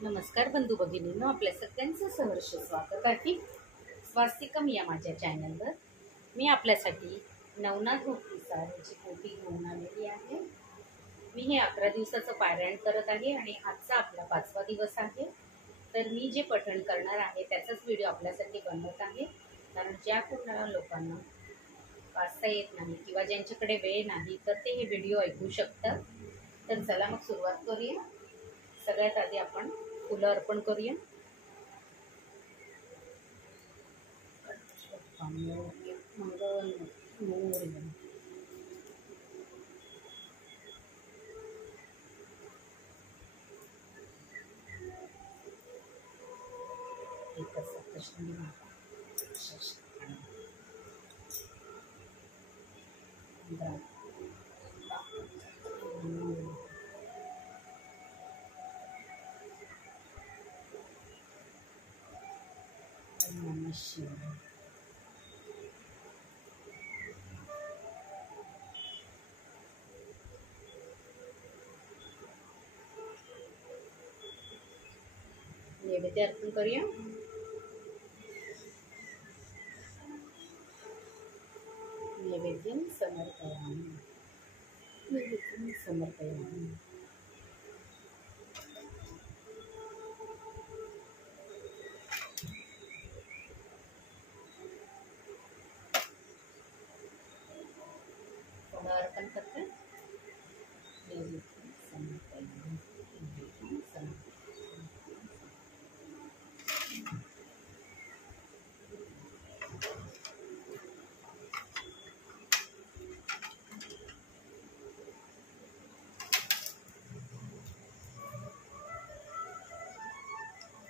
नमस्कार बंधू भगिनींनो, आपल्या सगळ्यांचं सहर्ष स्वागत आहे स्वास्तिकम या माझ्या चॅनलवर। मी आपल्यासाठी नवनाथ भक्तिसार याची पोथी घेऊन आलेली आहे। मी हे 11 दिवसाचं पारायण करत आहे आणि आजचा आपला 5वा दिवस आहे। तर मी जे पठण करणार आहे त्याचाच व्हिडिओ आपल्यासाठी बनवत आहे, कारण ज्या कोणा लोकांना वाचता येत नाही किंवा ज्यांच्याकडे वेळ नाही तर ते हे व्हिडिओ ऐकू शकतात। तर चला मग सुरुवात करूया। सगळ्यात आधी आपण फुलं अर्पण करूया। मंगल मोरया। नैवेद्य अर्पण करूया। नैवेद्यं समर्पयामि। नैवेद्यं समर्पयामि। अर्पण करते। नैवेद्यं समर्पयामि। नैवेद्यं समर्पयामि।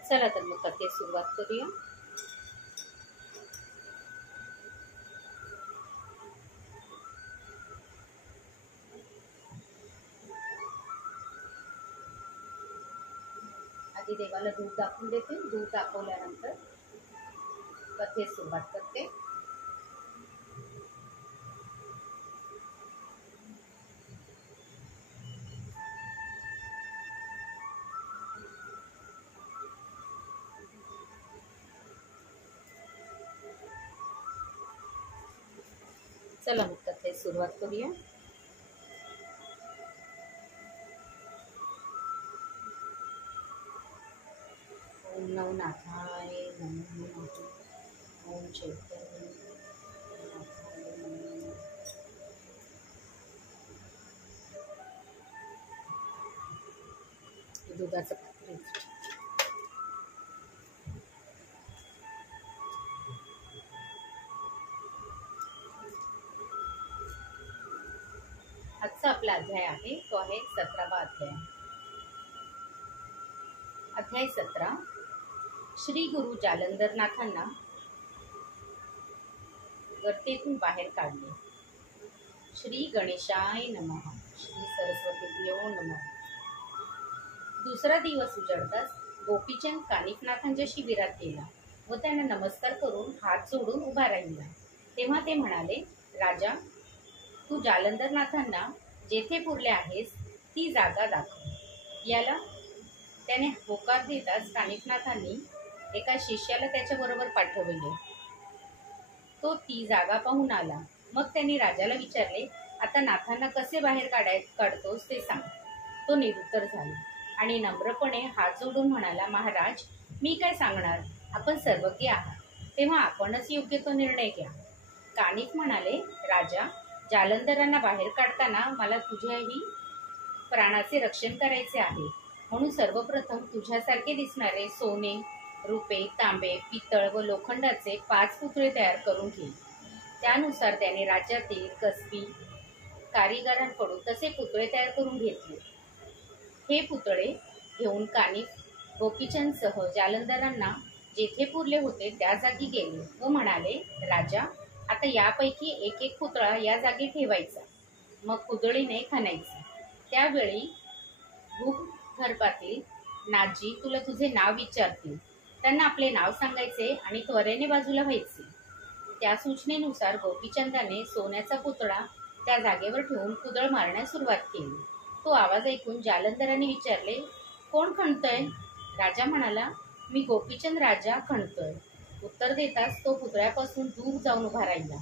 चला तर मग कथेस सुरुवात करूया। आधी देवाला दूध दाखवून देते। दूध दाखवल्यानंतर कथेस सुरुवात करते। चला मग कथेस सुरुवात करूया। ओम नवनाथाय नमः। ओम चैतन्य नाथाय नमः। दुधाचं पात्र आजचा आपला अध्याय आहे तो आहे 17वा अध्याय। अध्याय 17। श्री गुरु जालंधरनाथांना गर्तेतून बाहेर काढले। श्री गणेशाय नमः। श्री सरस्वतीभ्यो नमः। दुसरा दिवस उजळताच गोपीचंद कानिफनाथांच्या शिबिरात गेला व त्यांना नमस्कार करून हात जोडून उभा राहिला। तेव्हा ते म्हणाले, राजा, तू जालंधरनाथांना जेथे पुरले आहेस ती जागा दाखव। याला त्याने होकार देताच कानिफनाथांनी एका शिष्याला त्याच्याबरोबर पाठवले। तो ती जागा पाहून आला। मग त्यांनी राजाला विचारले, आता नाथांना कसे बाहेर काढतोस ते सांग। तो निरुत्तर झाला आणि नम्रपणे हात जोडून म्हणाला, महाराज, मी काय सांगणार, आपण सर्वज्ञ आहात, तेव्हा आपणच योग्य तो निर्णय घ्या। कानिफ म्हणाले, राजा, जालंधरांना बाहेर काढताना मला तुझ्याही प्राणाचे रक्षण करायचे आहे, म्हणून सर्वप्रथम तुझ्यासारखे दिसणारे सोने, रुपे, तांबे, पितळ व लोखंडाचे 5 पुतळे तयार करून घे। त्यानुसार त्याने राज्यातील कसबी कारिगरांकडून तसे पुतळे तयार करून घेतले। हे पुतळे घेऊन कानिफ गोपीचंदसह जालंधरांना जेथे पुरले होते त्या जागी गेले व म्हणाले, राजा, आता यापैकी एक एक पुतळा या जागी ठेवायचा, मग कुदळीने खणायचा। त्यावेळी भूगर्भातील नाजी तुला तुझे नाव विचारतील, त्यांना आपले नाव सांगायचे आणि त्वरेने बाजूला व्हायचे। त्या सूचनेनुसार गोपीचंदाने सोन्याचा पुतळा त्या जागेवर ठेवून कुदळ मारण्यास सुरुवात केली। तो आवाज ऐकून जालंधरांनी विचारले, कोण खणतय? राजा म्हणाला, मी गोपीचंद राजा खणतोय. उत्तर देताच तो पुतळ्यापासून दूर जाऊन उभा राहिला.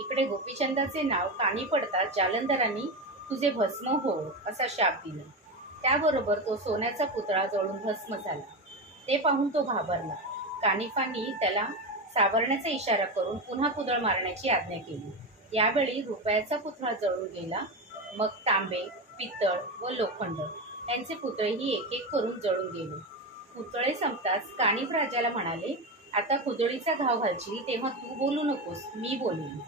इकडे गोपीचंदाचे नाव कानी पडताच जालंधरांनी तुझे भस्म हो असा शाप दिला. त्याबरोबर तो सोन्याचा पुतळा जळून भस्म झाला. ते पाहून तो घाबरला. कानिफांनी त्याला सावरण्याचा इशारा करून पुन्हा पुतळ मारण्याची आज्ञा केली. यावेळी रुपयाचा पुतळा जळून गेला. मग तांबे, पितळ व लोखंड यांचे पुतळेही एक एक करून जळून गेले. पुतळे संपताच कानिफ राजाला म्हणाले, आता कुदळीचा घाव घालशील तेव्हा तू बोलू नकोस, मी बोलेन.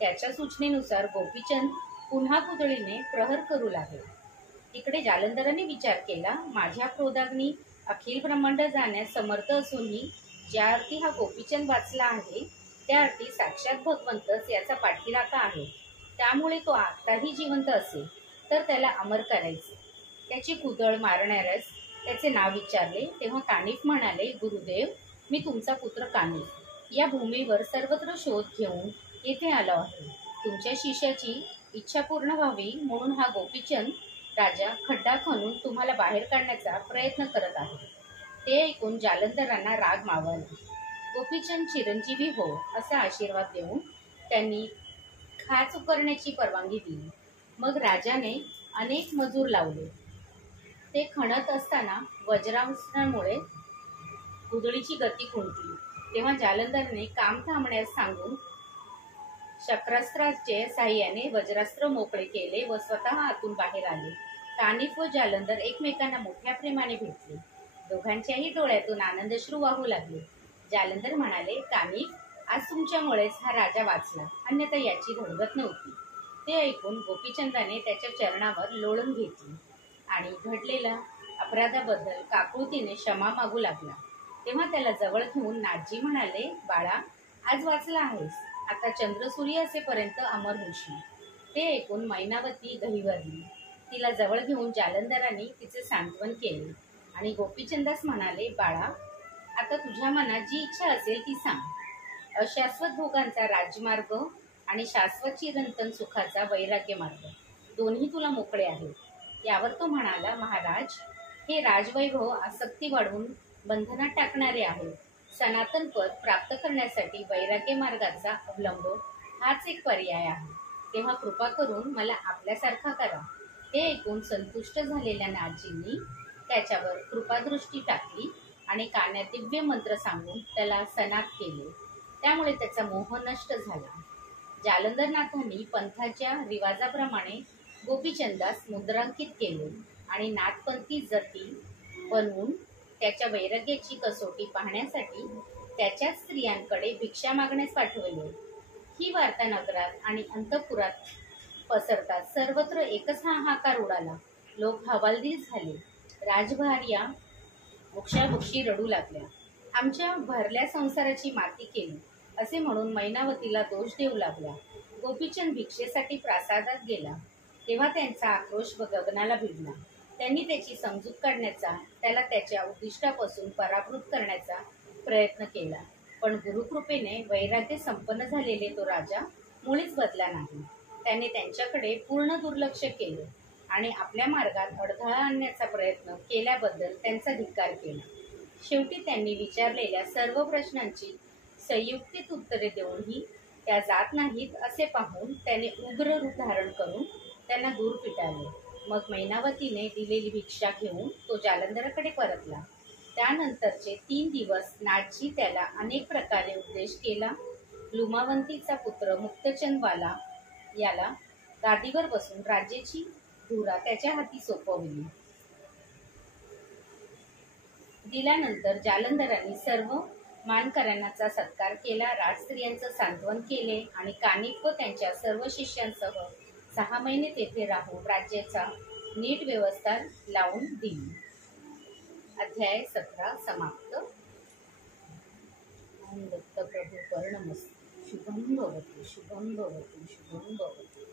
त्याच्या सूचनेनुसार गोपीचंद पुन्हा कुदळीने प्रहार करू लागले. इकडे जालंधराने विचार केला, माझ्या क्रोधाग्नी अखिल ब्रह्मांड जाण्यास समर्थ असूनही ज्या अर्थी हा गोपीचंद वाचला आहे त्या अर्थी साक्षात भगवंतच याचा पाठीराखा आहे. त्यामुळे तो आताही जिवंत असेल तर त्याला अमर करायचे. त्याची कुदळ मारणाऱ्यास त्याचे नाव विचारले तेव्हा कानिफ म्हणाले, गुरुदेव, मी तुमचा पुत्र कानिफ या भूमीवर सर्वत्र शोध घेऊन येथे आलो आहे. तुमच्या शिष्याची इच्छा पूर्ण व्हावी म्हणून हा गोपीचंद राजा खड्डा खणून तुम्हाला बाहेर काढण्याचा प्रयत्न करत आहे. ते ऐकून जालंधरांना राग मावळला. गोपीचंद चिरंजीवी हो असा आशीर्वाद देऊन त्यांनी खाच उकरण्याची परवानगी दिली. मग राजाने अनेक मजूर लावले. ते खणत असताना वज्रासनामुळे कुदळीची गती खुंटली. तेव्हा जालंधरने काम थांबण्यास सांगून शस्त्रास्त्राचे साह्याने वज्रास्त्र मोकळे केले व स्वतः आतून बाहेर आले. कानिफ व जालंधर एकमेकांना मोठ्या प्रेमाने भेटले. दोघांच्याही डोळ्यातून आनंदश्रू वाहू लागले. जालंधर म्हणाले, कानिफ, आज तुमच्यामुळेच हा राजा वाचला, अन्यथा याची धडगत नव्हती. ते ऐकून गोपीचंदाने त्याच्या चरणावर लोळण घेतली आणि घडलेल्या अपराधाबद्दल काकुळतीने क्षमा मागू लागला. तेव्हा त्याला जवळ घेऊन नाथजी म्हणाले, बाळा, आज वाचला आहेस, आता चंद्रसूर्य असेपर्यंत अमर होशील. ते ऐकून मैनावती गहिवरली. तिला जवळ घेऊन जालंधरांनी तिचे सांत्वन केले आणि गोपीचंदास म्हणाले, बाळा, आता तुझ्या मनात जी इच्छा असेल ती सांग. अशाश्वत भोगांचा राजमार्ग आणि शाश्वत चिरंतन सुखाचा वैराग्य मार्ग दोन्ही तुला मोकळे आहेत. यावर तो म्हणाला, महाराज, हे राजवैभव आसक्ती वाढवून बंधनात टाकणारे आहे. सनातन पद प्राप्त करण्यासाठी वैराग्य मार्गाचा अवलंब हाच एक पर्याय आहे. तेव्हा कृपा करून मला आपल्यासारखा करा. ते ऐकून संतुष्ट झालेल्या नाथजींनी त्याच्यावर कृपादृष्टी टाकली आणि कानात दिव्य मंत्र सांगून त्याला सनात केले. त्यामुळे त्याचा मोह नष्ट झाला. जालंधरनाथांनी पंथाच्या रिवाजाप्रमाणे गोपीचंदास मुद्रांकित केले आणि नाथपंथी जती बनवून त्याच्या वैराग्याची कसोटी पाहण्यासाठी त्याच्याच स्त्रियांकडे भिक्षा मागण्यास पाठवले. ही वार्ता नगरात आणि अंतपुरात पसरतात सर्वत्र एकच हाहाकार उडाला. लोक हवालदिल झाले. राजभार्या वृक्षावृक्षी रडू लागल्या. आमच्या भरल्या संसाराची माती केली असे म्हणून मैनावतीला दोष देऊ लागल्या. गोपीचंद भिक्षेसाठी प्रासादात गेला तेव्हा त्यांचा आक्रोश गगनाला भिडला. त्यांनी त्याची समजूत काढण्याचा, त्याला त्याच्या उद्दिष्टापासून पराभूत करण्याचा प्रयत्न केला. पण गुरुकृपेने वैराग्य संपन्न झालेले तो राजा मुळीच बदला नाही. त्याने त्यांच्याकडे पूर्ण दुर्लक्ष केले आणि आपल्या मार्गात अडथळा आणण्याचा प्रयत्न केल्याबद्दल त्यांचा धिक्कार केला. शेवटी त्यांनी विचारलेल्या सर्व प्रश्नांची संयुक्तिक उत्तरे देऊनही त्या जात नाहीत असे पाहून त्याने उग्र रूप धारण करून त्यांना दूर पिटाळले. मग मैनावतीने दिलेली भिक्षा घेऊन तो जालंधराकडे परतला. त्यानंतरचे 3 दिवस नाथजी त्याला अनेक प्रकारे उपदेश केला. लुमावंतीचा पुत्र मुक्तचंदवाला याला गादीवर बसून राज्याची धुरा त्याच्या हाती सोपवली. दिल्यानंतर जालंधरांनी सर्व मानकऱ्यांचा सत्कार केला. राजस्त्रियांचं सांत्वन केले आणि कानिफ व त्यांच्या सर्व शिष्यांसह 6 महिने तेथे राहून राज्याचा नीट व्यवस्था लावून दिली. अध्याय 17 समाप्त. ओम दत्त प्रभू कर्णमस्तु. शुभम भवतु, शुभम भवतु, शुभम भवतु.